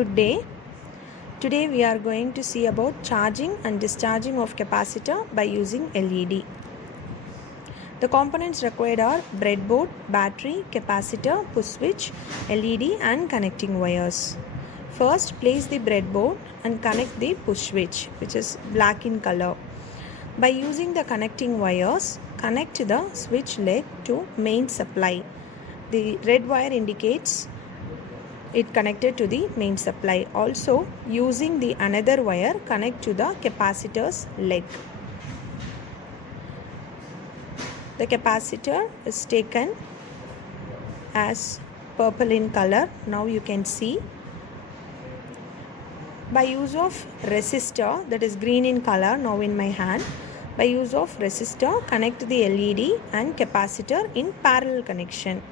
Good day. Today we are going to see about charging and discharging of capacitor by using LED. The components required are breadboard, battery, capacitor, push switch, LED and connecting wires. First, place the breadboard and connect the push switch, which is black in color. By using the connecting wires, connect the switch leg to main supply. The red wire indicates it connected to the main supply. Also, using the another wire, connect to the capacitor's leg. The capacitor is taken as purple in color. Now you can see. By use of resistor, that is green in color now in my hand. By use of resistor, connect the LED and capacitor in parallel connection.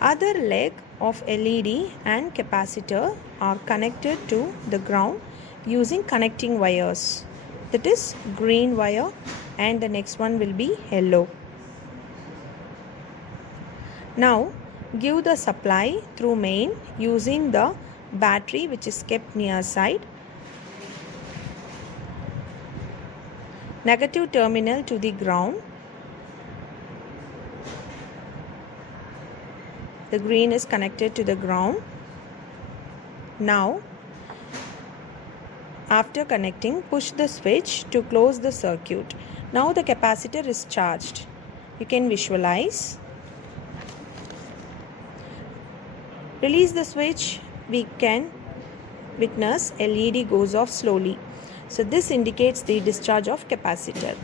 Other leg of LED and capacitor are connected to the ground using connecting wires. That is green wire and the next one will be yellow. Now give the supply through main using the battery which is kept near side. Negative terminal to the ground. The green is connected to the ground. Now, after connecting, push the switch to close the circuit. Now the capacitor is charged. You can visualize. Release the switch. We can witness LED goes off slowly. So this indicates the discharge of capacitor.